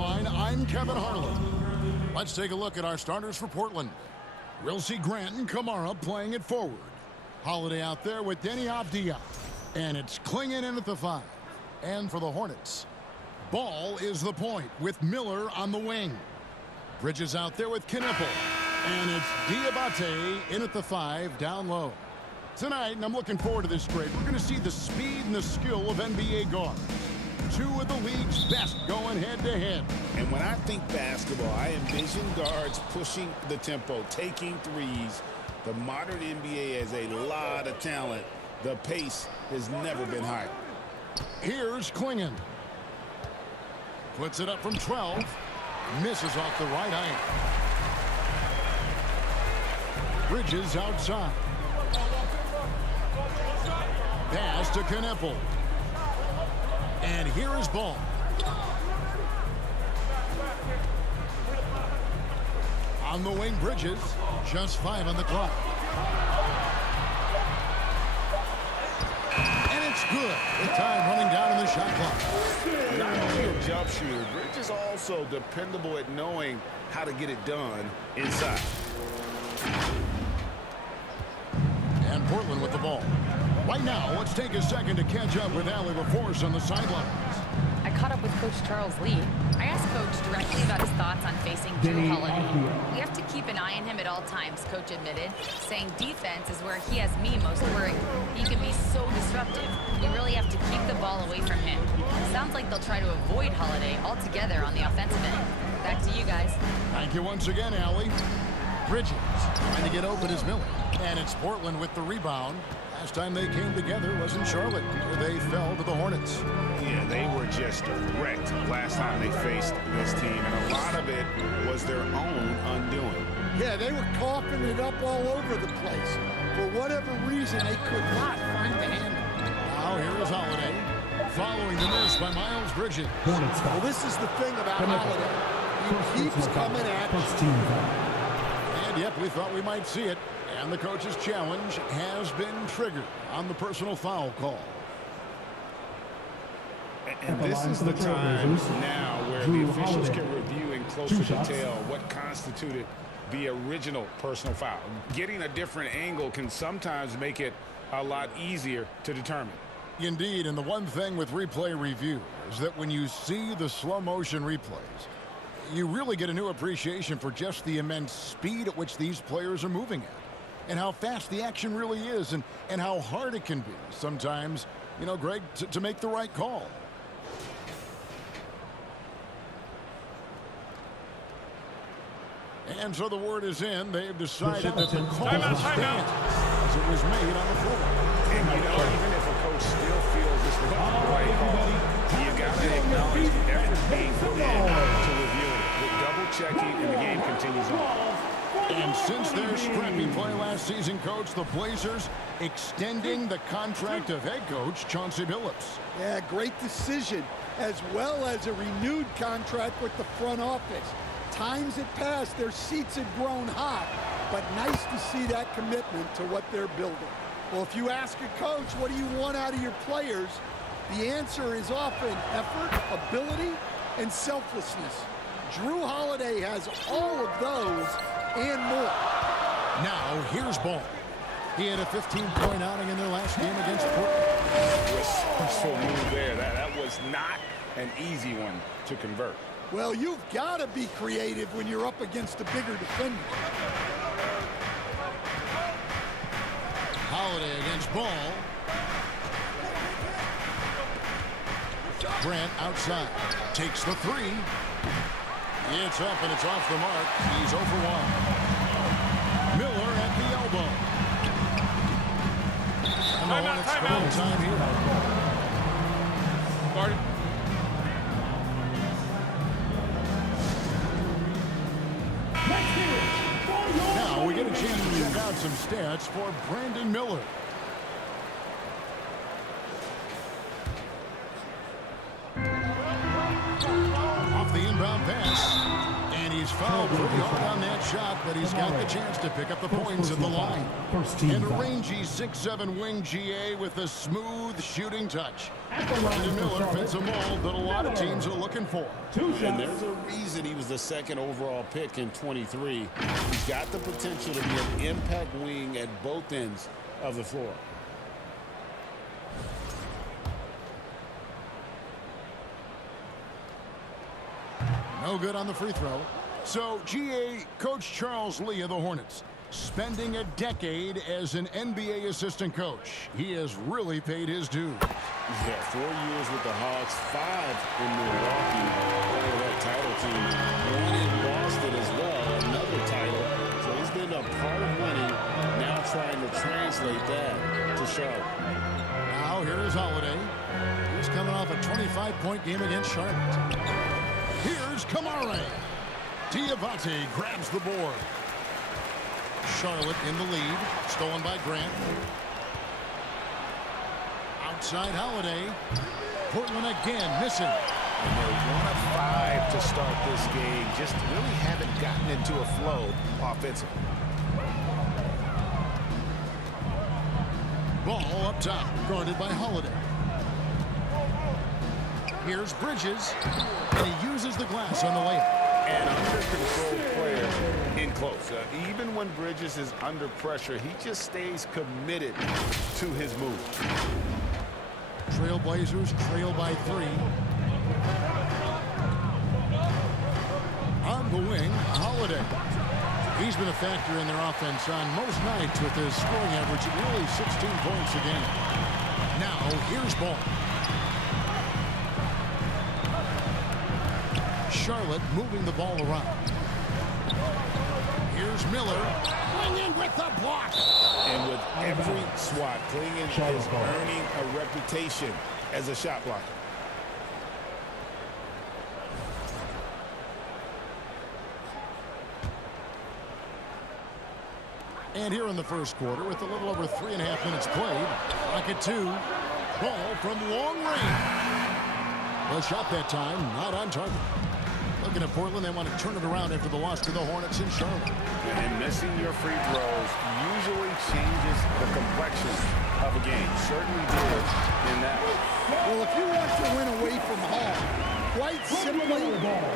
Sideline, I'm Kevin Harlan. Let's take a look at our starters for Portland. We'll see Grant and Kamara playing it forward. Holiday out there with Denny Avdia. And it's Klingon in at the 5. And for the Hornets, Ball is the point with Miller on the wing. Bridges out there with Knippel. And it's Diabate in at the 5 down low. Tonight, and I'm looking forward to this grade, we're going to see the speed and the skill of NBA guards. Two of the league's best going head-to-head. And when I think basketball, I envision guards pushing the tempo, taking threes. The modern NBA has a lot of talent. The pace has never been higher. Here's Klingon. Puts it up from 12. Misses off the right eye. Bridges outside. Pass to Knippel. And here is Ball. On the wing, Bridges. Just 5 on the clock. And it's good. The time running down in the shot clock. Not only a jump shooter, Bridges also dependable at knowing how to get it done inside. And Portland with the ball. Right now, let's take a second to catch up with Allie LaForce on the sidelines. I caught up with Coach Charles Lee. I asked Coach directly about his thoughts on facing Drew Holiday. We have to keep an eye on him at all times, Coach admitted, saying defense is where he has me most worried. He can be so disruptive. We really have to keep the ball away from him. Sounds like they'll try to avoid Holiday altogether on the offensive end. Back to you guys. Thank you once again, Allie. Bridges trying to get open as Miller. And it's Portland with the rebound. Last time they came together was in Charlotte, where they fell to the Hornets. Yeah, they were just wrecked last time they faced this team, and a lot of it was their own undoing. Yeah, they were coughing it up all over the place. For whatever reason, they could not find the handle. Now here is Holiday, following the miss by Miles Bridges. Well, this is the thing about Holiday. He keeps coming at you. And yep, we thought we might see it. And the coach's challenge has been triggered on the personal foul call. And this is the time now where the officials can review in closer detail what constituted the original personal foul. Getting a different angle can sometimes make it a lot easier to determine. Indeed, and the one thing with replay review is that when you see the slow motion replays, you really get a new appreciation for just the immense speed at which these players are moving at. And how fast the action really is, and how hard it can be sometimes, you know, Greg, to make the right call. And so the word is in. They've decided that the call stands as it was made on the floor. And, you know, even if a coach still feels this was the right call, you got to acknowledge the effort being put in to review it. With double checking, and the game continues on. And since their scrappy play last season, Coach, the Blazers extending the contract of head coach Chauncey Billups. Yeah, great decision, as well as a renewed contract with the front office. Times had passed, their seats had grown hot, but nice to see that commitment to what they're building. Well, if you ask a coach, what do you want out of your players? The answer is often effort, ability, and selflessness. Drew Holiday has all of those and more. Now, here's Ball. He had a 15-point outing in their last game against Portland. Resourceful move there. That was not an easy one to convert. Well, you've got to be creative when you're up against a bigger defender. Holiday against Ball. Grant outside. Takes the 3. It's up and it's off the mark. He's 0 for 1. Miller at the elbow. And the Hornets calling time here. Guarded. Now we get a chance to check out some stats for Brandon Miller. Off the inbound pass. And he's fouled pretty hard on that Tough shot, but he's got the chance to pick up the points at the line. And a rangy 6'7" wing GA with a smooth shooting touch. Brandon Miller fits a mold that a lot of teams are looking for. And there's a reason he was the second overall pick in 23. He's got the potential to be an impact wing at both ends of the floor. No good on the free throw. So, GA, Coach Charles Lee of the Hornets, spending a decade as an NBA assistant coach. He has really paid his dues. Yeah, 4 years with the Hawks, 5 in Milwaukee, part of that title team. 1 in Boston as well, another title. So he's been a part of winning, now trying to translate that to Charlotte. Now here is Holiday. He's coming off a 25-point game against Charlotte. Here's Kamara. Diabate grabs the board. Charlotte in the lead. Stolen by Grant. Outside Holiday. Portland again missing. And they're 1 of 5 to start this game. Just really haven't gotten into a flow offensively. Ball up top. Guarded by Holiday. Here's Bridges. And he uses the glass on the layup. An under-control player in close. Even when Bridges is under pressure, he just stays committed to his move. Trailblazers trail by 3. On the wing, Holiday. He's been a factor in their offense on most nights with his scoring average of nearly 16 points a game. Now, here's Ball. Charlotte moving the ball around. Here's Miller. Clingan with the block. And with every swat, Clingan is earning a reputation as a shot blocker. And here in the first quarter, with a little over 3.5 minutes played, pocket 2. Ball from long range. The shot that time, not on target. Looking at Portland, they want to turn it around after the loss to the Hornets in Charlotte. And missing your free throws usually changes the complexion of a game. Certainly did in that one. Well, if you want to win away from home, quite simply,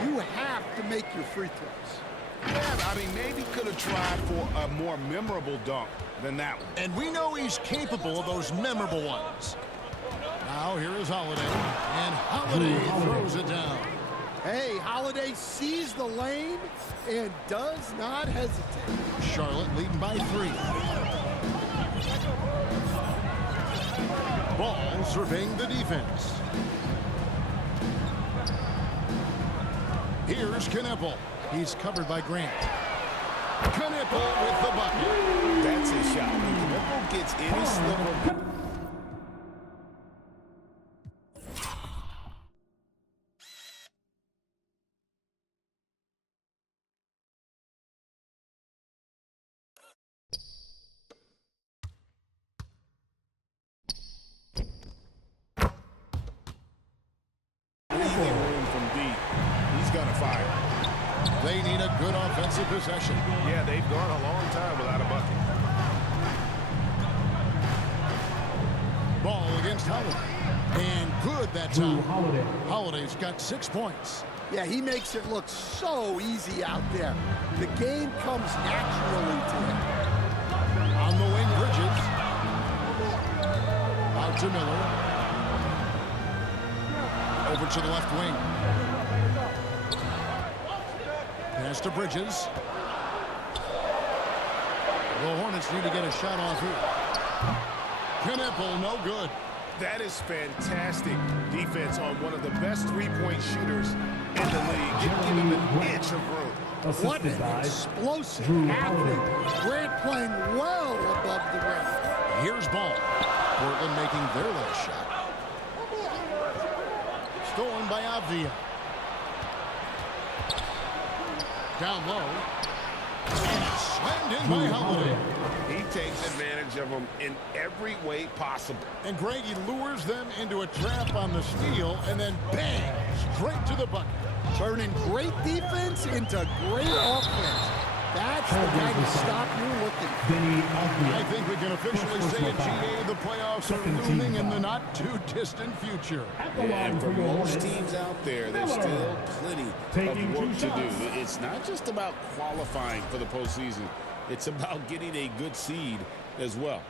you have to make your free throws. Yeah, I mean, maybe could have tried for a more memorable dunk than that one. And we know he's capable of those memorable ones. Now here is Holiday. And Holiday throws it down. Hey, Holiday sees the lane and does not hesitate. Charlotte leading by 3. Ball surveying the defense. Here's Knipple. He's covered by Grant. Knipple with the bucket. That's his shot. When Knipple gets any sliver. Room from deep. He's gonna fire. They need a good offensive possession. Yeah, they've gone a long time without a bucket. Ball against Holiday. And good that time. Holiday's got 6 points. Yeah, he makes it look so easy out there. The game comes naturally to him. On the wing, Bridges. Out to Miller. Over to the left wing. Pass to Bridges. The Hornets need to get a shot off here. Knipple, no good. That is fantastic defense on one of the best three-point shooters in the league. Didn't give him an inch of room. What an explosive athlete. Grant playing well above the rim. Here's Ball. Portland making their last shot. Stolen by Avdia. Down low. And slammed in by Holiday. He takes advantage of them in every way possible. And Greg, he lures them into a trap on the steal, and then bang, straight to the bucket. Turning great defense into great offense. That's the kind of stop you're looking for. I think we can officially say it, GA. The playoffs are looming in the not-too-distant future. And for most teams out there, there's still plenty of work to do. It's not just about qualifying for the postseason. It's about getting a good seed as well.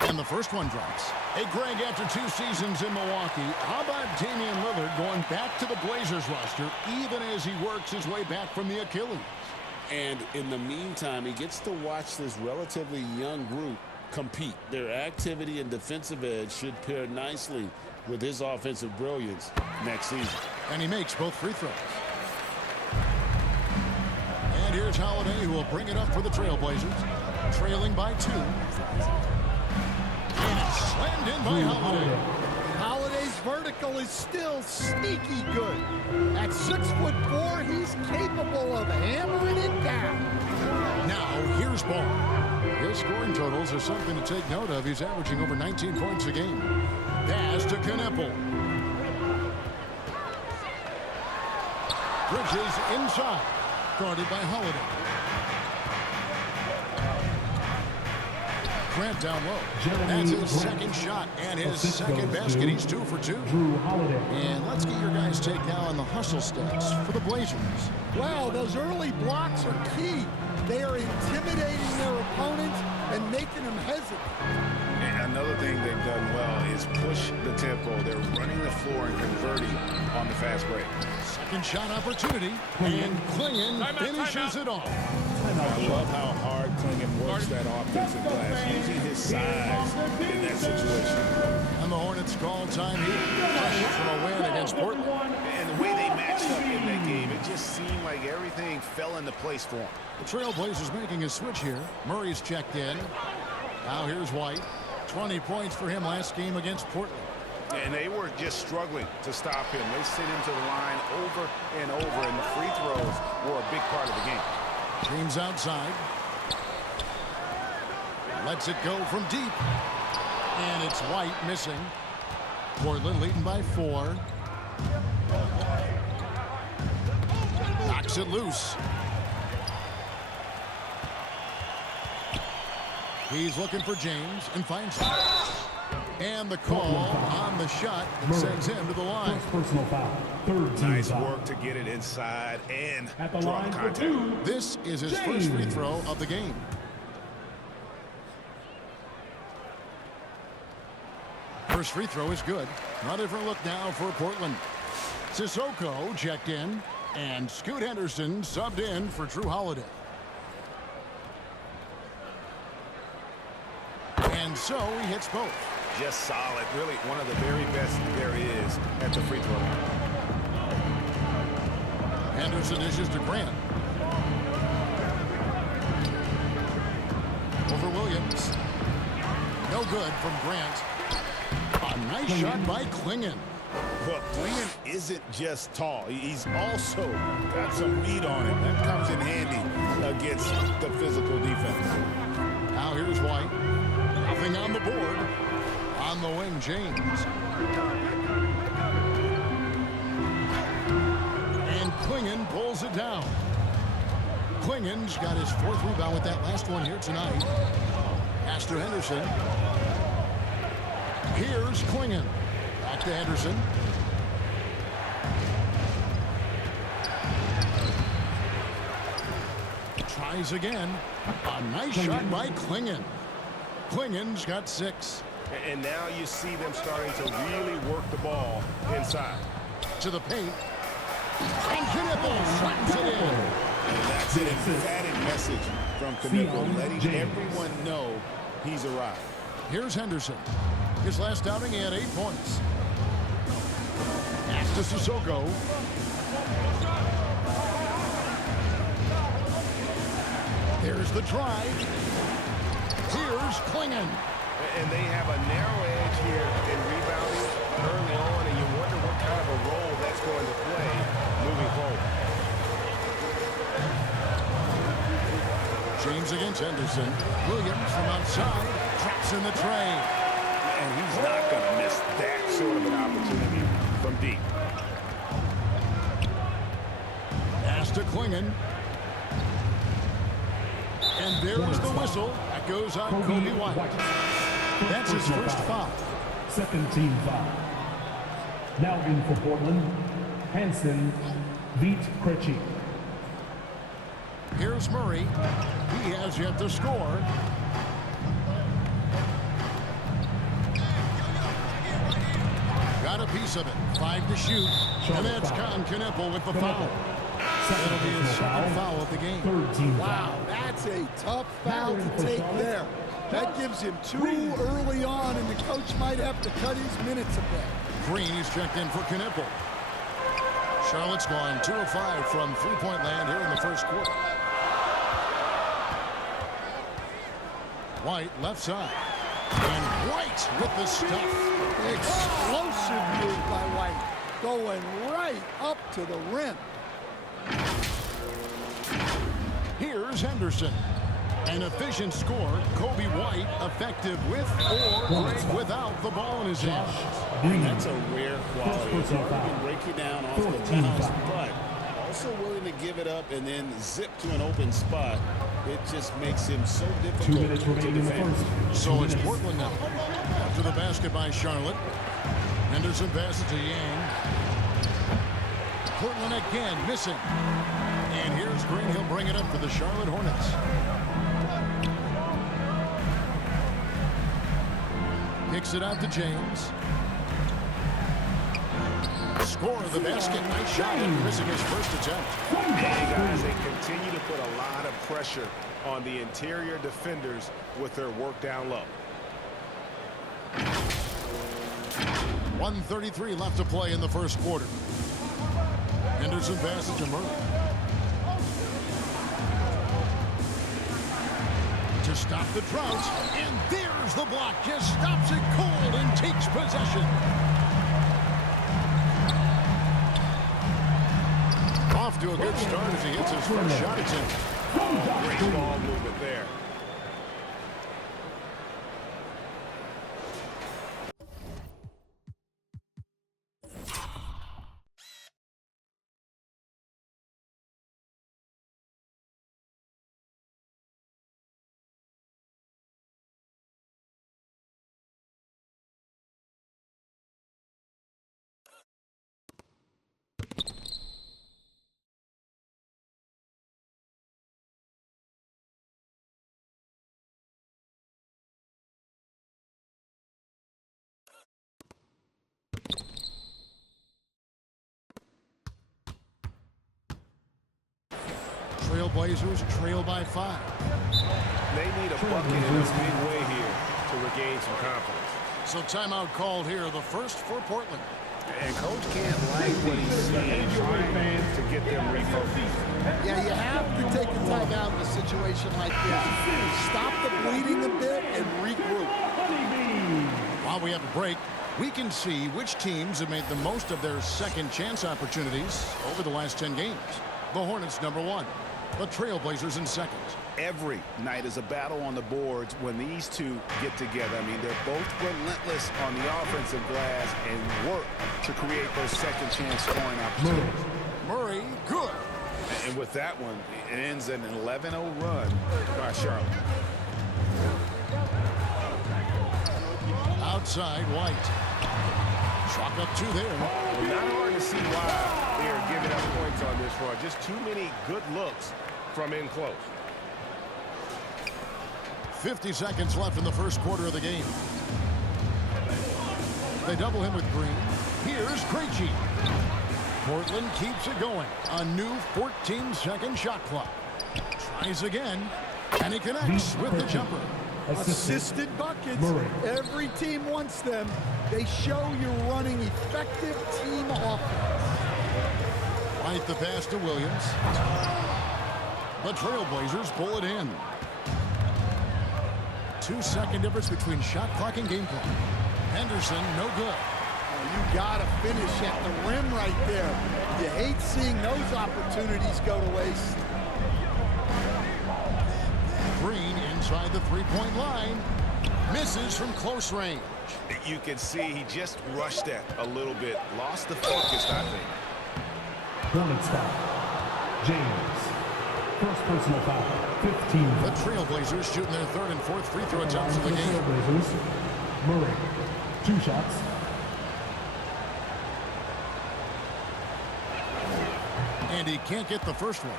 And the first one drops. Hey, Greg, after 2 seasons in Milwaukee, how about Damian Lillard going back to the Blazers roster even as he works his way back from the Achilles? And in the meantime, he gets to watch this relatively young group compete. Their activity and defensive edge should pair nicely with his offensive brilliance next season. And he makes both free throws. And here's Holiday, who will bring it up for the Trailblazers, trailing by 2. And it's slammed in by Holiday. Holiday's vertical is still sneaky good. At 6'4", he's capable of hammering it down. Now, here's Ball. His scoring totals are something to take note of. He's averaging over 19 points a game. Pass to Kneppel. Bridges inside. Guarded by Holiday. Grant down low. That's his second shot and his second basket. He's 2 for 2. And let's get your guys' take now on the hustle stats for the Blazers. Well, those early blocks are key. They are intimidating their opponents and making them hesitate. And another thing they've done well is push the tempo. They're running the floor and converting on the fast break. Second shot opportunity, and Klingon finishes it off. I love how hard Klingon works that offensive glass, using his size in that situation. And the Hornets call time here, fresh from a win against Portland. And the way they matched up in that game, it just seemed like everything fell into place for him. The Trailblazers making a switch here. Murray's checked in. Now here's White. 20 points for him last game against Portland. And they were just struggling to stop him. They sent him to the line over and over, and the free throws were a big part of the game. James outside. Lets it go from deep. And it's White missing. Portland leading by 4. Knocks it loose. He's looking for James and finds it. And the call on the shot that sends him to the line. Personal foul. Nice work to get it inside and draw the contact. This is his first free throw of the game. First free throw is good. Not a different look now for Portland. Sissoko checked in, and Scoot Henderson subbed in for Drew Holiday. And so he hits both. Just solid. Really one of the very best there is at the free throw line. Henderson dishes to Grant. Over Williams. No good from Grant. A nice shot by Klingon. Well, Klingon isn't just tall. He's also got some meat on him. That comes in handy against the physical defense. Now here's White. Nothing on the board. On the wing, James. And Klingon pulls it down. Klingon's got his 4th rebound with that last one here tonight. Pass to Henderson. Here's Klingon. Back to Henderson. Tries again. A nice shot by Klingon. Klingon's got 6. And now you see them starting to really work the ball inside. To the paint. And Kneppel slams it in. And that's an emphatic message from Kneppel, letting everyone know he's arrived. Here's Henderson. His last outing, he had 8 points. Pass to Sissoko. There's the drive. Here's Klingon. And they have a narrow edge here in rebounding early on, and you wonder what kind of a role that's going to play moving forward. James against Henderson. Williams from outside. Traps in the tray. And he's not going to miss that sort of an opportunity from deep. Pass to Klingon. And there's the whistle. That goes on Kobe White. That's his first foul. Second team foul. Now in for Portland, Hansen, Vít Krejci. Here's Murray. He has yet to score. Got a piece of it. 5 to shoot. And that's Con Knueppel with the foul. That'll be his second foul of the game. Third team foul. Wow, that's a tough foul to take there. That gives him 2 early on, and the coach might have to cut his minutes a bit. Green is checked in for Knueppel. Charlotte's gone 2 of 5 from three-point land here in the first quarter. White left side. And White with the stuff. Explosive move by White, going right up to the rim. Here's Henderson. An efficient score. Kobe White effective with or great without the ball in his hands. That's a rare quality. It's hard to break you down off the bounce, but also willing to give it up and then zip to an open spot. It just makes him so 2 difficult minutes to remaining in the defend. first. So it's Portland now. After the basket by Charlotte. Henderson passes to Yang. Portland again missing. And here's Green. He'll bring it up for the Charlotte Hornets. Kicks it out to James. Score of the basket. Nice shot after missing his first attempt. Hey guys, they continue to put a lot of pressure on the interior defenders with their work down low. 1:33 left to play in the first quarter. Henderson passes to Murray. To stop the drought, and there's the block. Just stops it cold and takes possession. Off to a good start as he hits his first shot attempt. Great ball movement there. Trailblazers trail by 5. They need a bucket in a big way here to regain some confidence. So timeout called here, the first for Portland. And coach can't like what he's seeing, trying to get them refocused. Yeah, you have to take a timeout in a situation like this. Stop the bleeding a bit and regroup. While we have a break, we can see which teams have made the most of their second chance opportunities over the last 10 games. The Hornets number 1. The Trailblazers in second. Every night is a battle on the boards when these two get together. I mean, they're both relentless on the offensive glass and work to create those second chance scoring opportunities. Murray, good. And with that one, it ends an 11-0 run by Charlotte. Outside, White. Chalk up 2 there. Well, not hard to see why they are giving up points on this run. Just too many good looks from in close. 50 seconds left in the first quarter of the game. They double him with Green. Here's Krejci. Portland keeps it going. A new 14-second shot clock. Tries again, and he connects with the jumper. Assisted buckets. Every team wants them. They show you're running effective team offense. Right the pass to Williams. The Trailblazers pull it in. 2-second difference between shot clock and game clock. Henderson, no good. You gotta finish at the rim right there. You hate seeing those opportunities go to waste. Green inside the three-point line. Misses from close range. You can see he just rushed that a little bit. Lost the focus, I think. Hornets foul. James. First personal foul, 15. The Trailblazers shooting their third and fourth free throw attempts of the The game. Trailblazers, Murray, 2 shots. And he can't get the first one.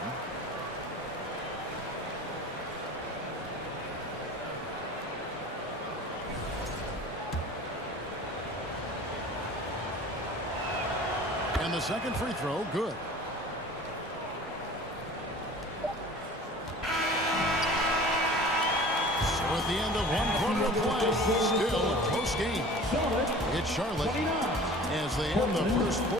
And the second free throw, good. So at the end of one quarter of play, still a close game. It's Charlotte as they end the first quarter.